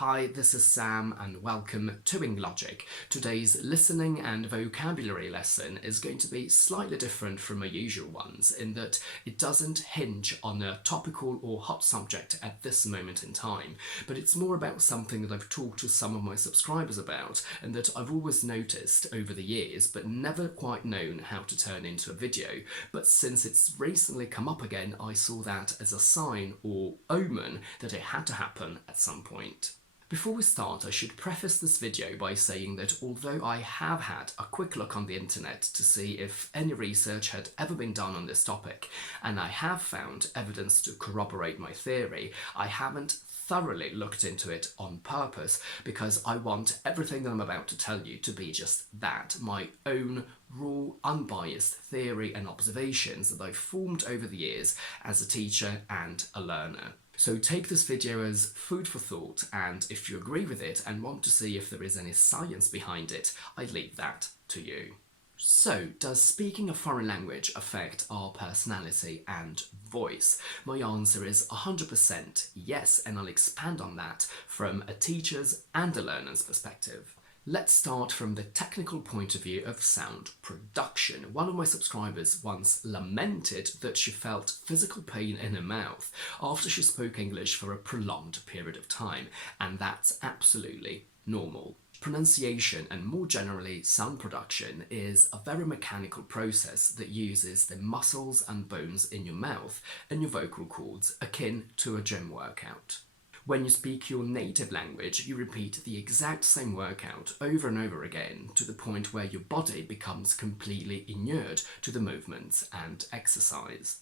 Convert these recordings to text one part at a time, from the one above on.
Hi, this is Sam and welcome to EngLogic. Today's listening and vocabulary lesson is going to be slightly different from my usual ones in that it doesn't hinge on a topical or hot subject at this moment in time, but it's more about something that I've talked to some of my subscribers about and that I've always noticed over the years but never quite known how to turn into a video. But since it's recently come up again, I saw that as a sign or omen that it had to happen at some point. Before we start, I should preface this video by saying that although I have had a quick look on the internet to see if any research had ever been done on this topic, and I have found evidence to corroborate my theory, I haven't thoroughly looked into it on purpose because I want everything that I'm about to tell you to be just that, my own raw, unbiased theory and observations that I've formed over the years as a teacher and a learner. So take this video as food for thought, and if you agree with it and want to see if there is any science behind it, I leave that to you. So, does speaking a foreign language affect our personality and voice? My answer is 100% yes, and I'll expand on that from a teacher's and a learner's perspective. Let's start from the technical point of view of sound production. One of my subscribers once lamented that she felt physical pain in her mouth after she spoke English for a prolonged period of time, and that's absolutely normal. Pronunciation and more generally sound production is a very mechanical process that uses the muscles and bones in your mouth and your vocal cords akin to a gym workout. When you speak your native language, you repeat the exact same workout over and over again to the point where your body becomes completely inured to the movements and exercise.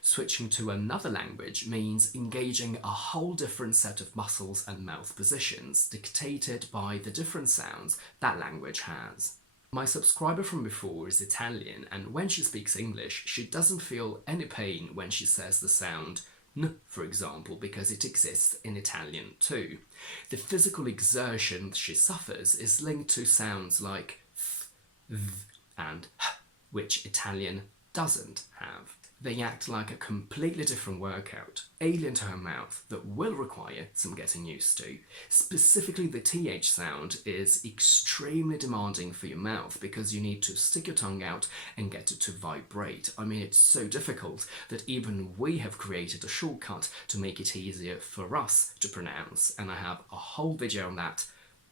Switching to another language means engaging a whole different set of muscles and mouth positions dictated by the different sounds that language has. My subscriber from before is Italian, and when she speaks English, she doesn't feel any pain when she says the sound N, for example, because it exists in Italian too. The physical exertion she suffers is linked to sounds like th, th, and h, which Italian doesn't have. They act like a completely different workout, alien to her mouth, that will require some getting used to. Specifically, the TH sound is extremely demanding for your mouth because you need to stick your tongue out and get it to vibrate. I mean, it's so difficult that even we have created a shortcut to make it easier for us to pronounce, and I have a whole video on that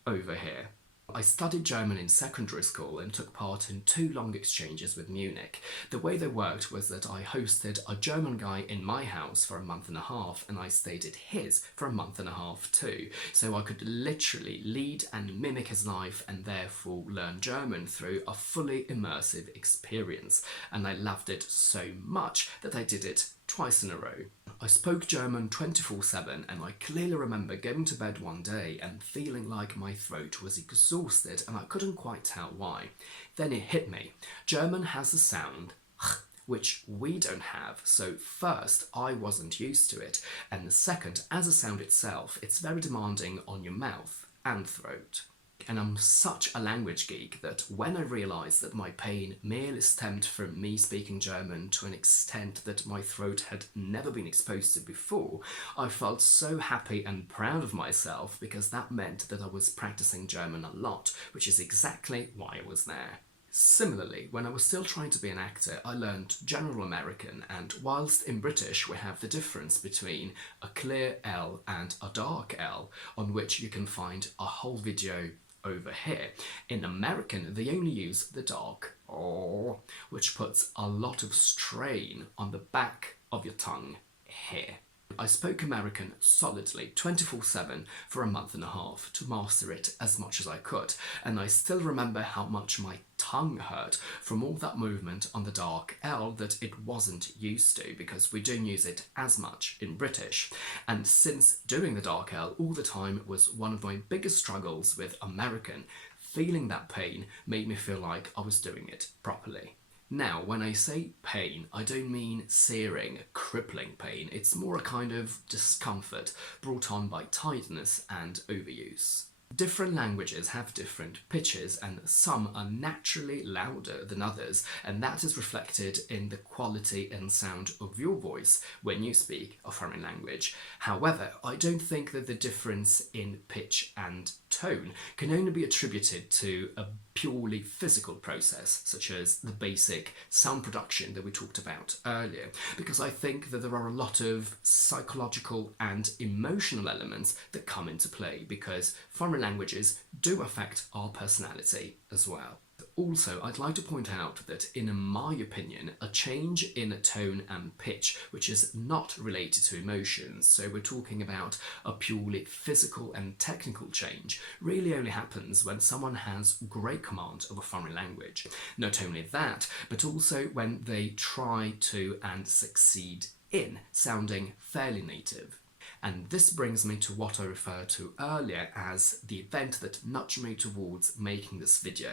over here. I studied German in secondary school and took part in 2 long exchanges with Munich. The way they worked was that I hosted a German guy in my house for a month and a half, and I stayed at his for a month and a half too. So I could literally lead and mimic his life and therefore learn German through a fully immersive experience. And I loved it so much that I did it twice in a row. I spoke German 24/7, and I clearly remember going to bed one day and feeling like my throat was exhausted and I couldn't quite tell why. Then it hit me. German has the sound ch, which we don't have, so first, I wasn't used to it, and second, as a sound itself, it's very demanding on your mouth and throat. And I'm such a language geek that when I realised that my pain merely stemmed from me speaking German to an extent that my throat had never been exposed to before, I felt so happy and proud of myself because that meant that I was practicing German a lot, which is exactly why I was there. Similarly, when I was still trying to be an actor, I learned General American, and whilst in British we have the difference between a clear L and a dark L, on which you can find a whole video over here. In American, they only use the dark O, which puts a lot of strain on the back of your tongue here. I spoke American solidly 24/7 for a month and a half to master it as much as I could, and I still remember how much my tongue hurt from all that movement on the dark L that it wasn't used to because we don't use it as much in British. And since doing the dark L all the time was one of my biggest struggles with American, feeling that pain made me feel like I was doing it properly. Now, when I say pain, I don't mean searing, crippling pain. It's more a kind of discomfort brought on by tiredness and overuse. Different languages have different pitches, and some are naturally louder than others, and that is reflected in the quality and sound of your voice when you speak a foreign language. However, I don't think that the difference in pitch and tone can only be attributed to a purely physical process, such as the basic sound production that we talked about earlier, because I think that there are a lot of psychological and emotional elements that come into play, because foreign languages do affect our personality as well. Also, I'd like to point out that, in my opinion, a change in tone and pitch, which is not related to emotions, so we're talking about a purely physical and technical change, really only happens when someone has great command of a foreign language. Not only that, but also when they try to and succeed in sounding fairly native. And this brings me to what I referred to earlier as the event that nudged me towards making this video.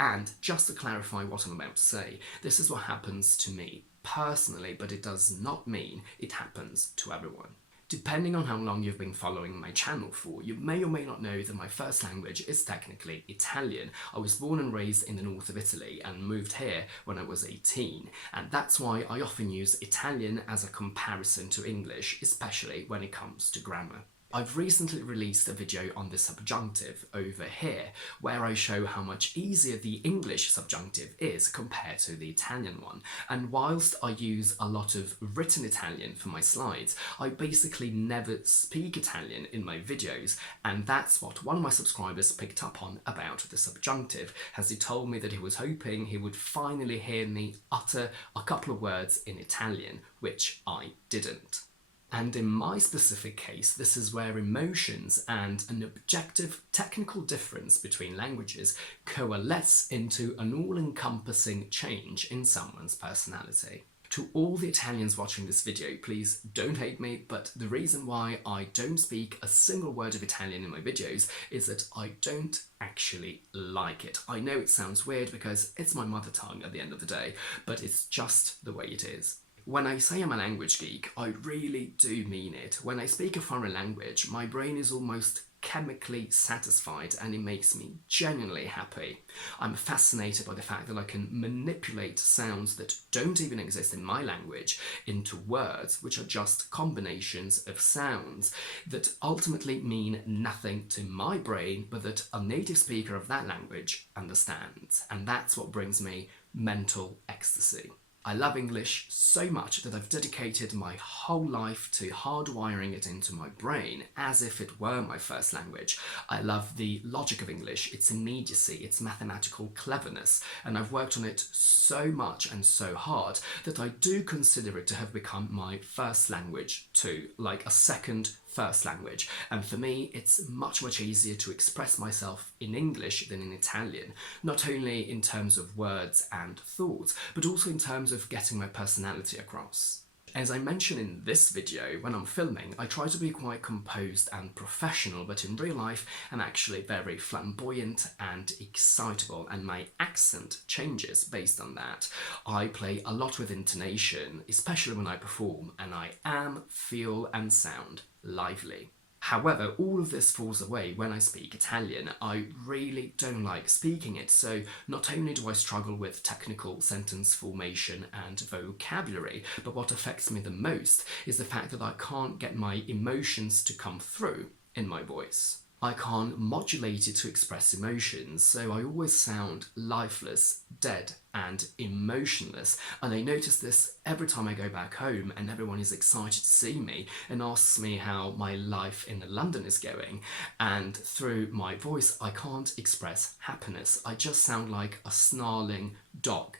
And just to clarify what I'm about to say, this is what happens to me personally, but it does not mean it happens to everyone. Depending on how long you've been following my channel for, you may or may not know that my first language is technically Italian. I was born and raised in the north of Italy and moved here when I was 18, and that's why I often use Italian as a comparison to English, especially when it comes to grammar. I've recently released a video on the subjunctive over here, where I show how much easier the English subjunctive is compared to the Italian one. And whilst I use a lot of written Italian for my slides, I basically never speak Italian in my videos, and that's what one of my subscribers picked up on about the subjunctive, as he told me that he was hoping he would finally hear me utter a couple of words in Italian, which I didn't. And in my specific case, this is where emotions and an objective technical difference between languages coalesce into an all-encompassing change in someone's personality. To all the Italians watching this video, please don't hate me, but the reason why I don't speak a single word of Italian in my videos is that I don't actually like it. I know it sounds weird because it's my mother tongue at the end of the day, but it's just the way it is. When I say I'm a language geek, I really do mean it. When I speak a foreign language, my brain is almost chemically satisfied and it makes me genuinely happy. I'm fascinated by the fact that I can manipulate sounds that don't even exist in my language into words which are just combinations of sounds that ultimately mean nothing to my brain, but that a native speaker of that language understands. And that's what brings me mental ecstasy. I love English so much that I've dedicated my whole life to hardwiring it into my brain as if it were my first language. I love the logic of English, its immediacy, its mathematical cleverness, and I've worked on it so much and so hard that I do consider it to have become my first language too, like a second first language. And for me, it's much easier to express myself in English than in Italian, not only in terms of words and thoughts, but also in terms of getting my personality across. As I mentioned in this video, when I'm filming, I try to be quite composed and professional, but in real life, I'm actually very flamboyant and excitable, and my accent changes based on that. I play a lot with intonation, especially when I perform, and I am, feel, and sound lively. However, all of this falls away when I speak Italian. I really don't like speaking it, so not only do I struggle with technical sentence formation and vocabulary, but what affects me the most is the fact that I can't get my emotions to come through in my voice. I can't modulate it to express emotions, so I always sound lifeless, dead, and emotionless. And I notice this every time I go back home and everyone is excited to see me and asks me how my life in London is going. And through my voice, I can't express happiness. I just sound like a snarling dog.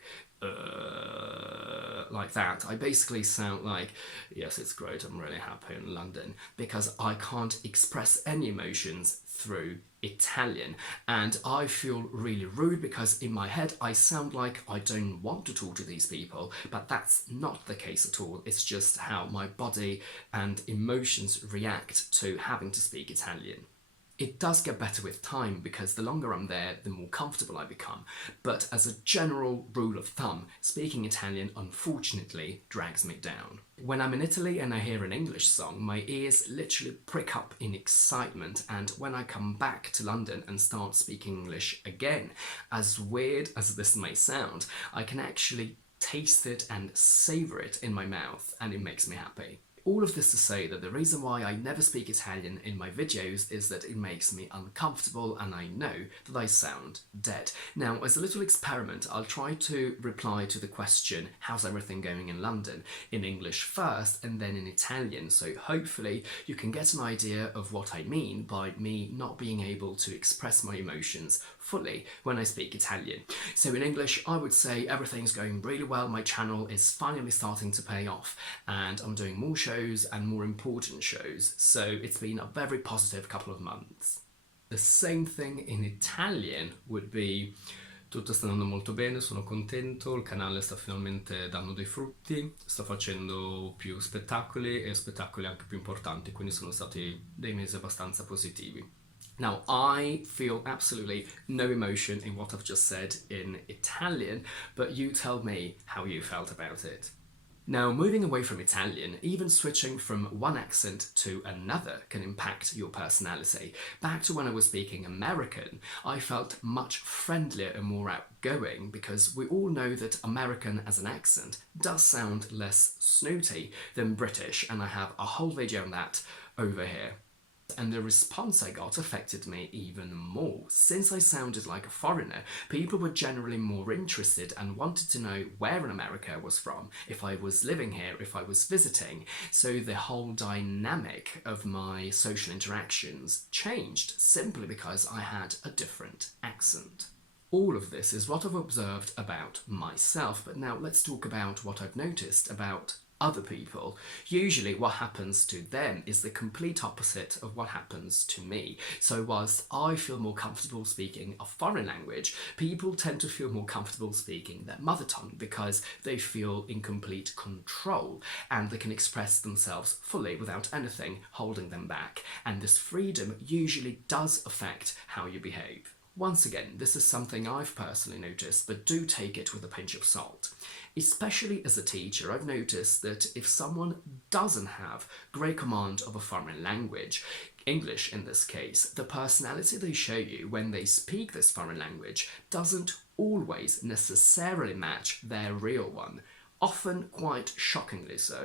Like that. I basically sound like, yes, it's great, I'm really happy in London, because I can't express any emotions through Italian, and I feel really rude because in my head I sound like I don't want to talk to these people, but that's not the case at all. It's just how my body and emotions react to having to speak Italian. It does get better with time because the longer I'm there, the more comfortable I become. But as a general rule of thumb, speaking Italian unfortunately drags me down. When I'm in Italy and I hear an English song, my ears literally prick up in excitement, and when I come back to London and start speaking English again, as weird as this may sound, I can actually taste it and savour it in my mouth, and it makes me happy. All of this to say that the reason why I never speak Italian in my videos is that it makes me uncomfortable and I know that I sound dead. Now, as a little experiment, I'll try to reply to the question, how's everything going in London, in English first and then in Italian, so hopefully you can get an idea of what I mean by me not being able to express my emotions fully when I speak Italian. So in English, I would say everything's going really well, my channel is finally starting to pay off, and I'm doing more shows and more important shows, so it's been a very positive couple of months. The same thing in Italian would be: tutto sta andando molto bene, sono contento, il canale sta finalmente dando dei frutti, sto facendo più spettacoli e spettacoli anche più importanti, quindi sono stati dei mesi abbastanza positivi. Now, I feel absolutely no emotion in what I've just said in Italian, but you tell me how you felt about it. Now, moving away from Italian, even switching from one accent to another can impact your personality. Back to when I was speaking American, I felt much friendlier and more outgoing because we all know that American as an accent does sound less snooty than British, and I have a whole video on that over here. And the response I got affected me even more. Since I sounded like a foreigner, people were generally more interested and wanted to know where in America I was from, if I was living here, if I was visiting. So the whole dynamic of my social interactions changed simply because I had a different accent. All of this is what I've observed about myself, but now let's talk about what I've noticed about other people. Usually what happens to them is the complete opposite of what happens to me. So whilst I feel more comfortable speaking a foreign language, people tend to feel more comfortable speaking their mother tongue because they feel in complete control and they can express themselves fully without anything holding them back. And this freedom usually does affect how you behave. Once again, this is something I've personally noticed, but do take it with a pinch of salt. Especially as a teacher, I've noticed that if someone doesn't have great command of a foreign language, English in this case, the personality they show you when they speak this foreign language doesn't always necessarily match their real one, often quite shockingly so.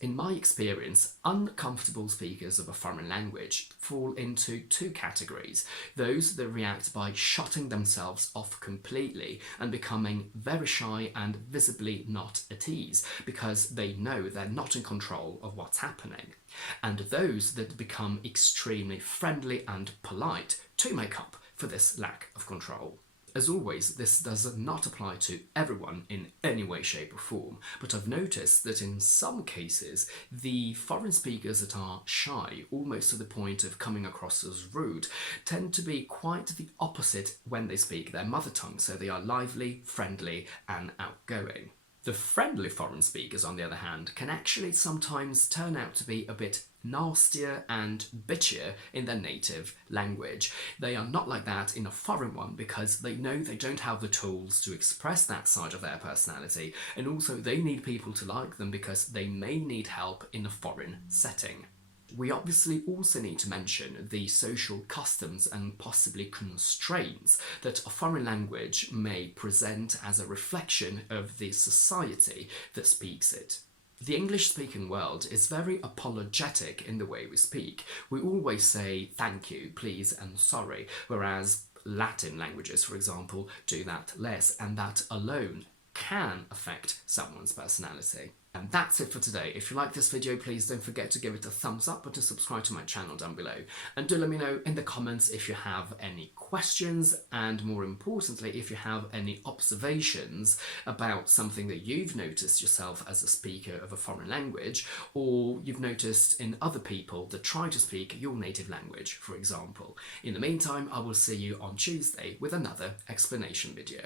In my experience, uncomfortable speakers of a foreign language fall into two categories: those that react by shutting themselves off completely and becoming very shy and visibly not at ease because they know they're not in control of what's happening, and those that become extremely friendly and polite to make up for this lack of control. As always, this does not apply to everyone in any way, shape or form, but I've noticed that in some cases, the foreign speakers that are shy, almost to the point of coming across as rude, tend to be quite the opposite when they speak their mother tongue, so they are lively, friendly and outgoing. The friendly foreign speakers, on the other hand, can actually sometimes turn out to be a bit nastier and bitchier in their native language. They are not like that in a foreign one because they know they don't have the tools to express that side of their personality, and also they need people to like them because they may need help in a foreign setting. We obviously also need to mention the social customs and possibly constraints that a foreign language may present as a reflection of the society that speaks it. The English-speaking world is very apologetic in the way we speak. We always say thank you, please and sorry, whereas Latin languages, for example, do that less, and that alone can affect someone's personality. And that's it for today. If you like this video, please don't forget to give it a thumbs up and to subscribe to my channel down below. And do let me know in the comments if you have any questions, and more importantly, if you have any observations about something that you've noticed yourself as a speaker of a foreign language, or you've noticed in other people that try to speak your native language, for example. In the meantime, I will see you on Tuesday with another explanation video.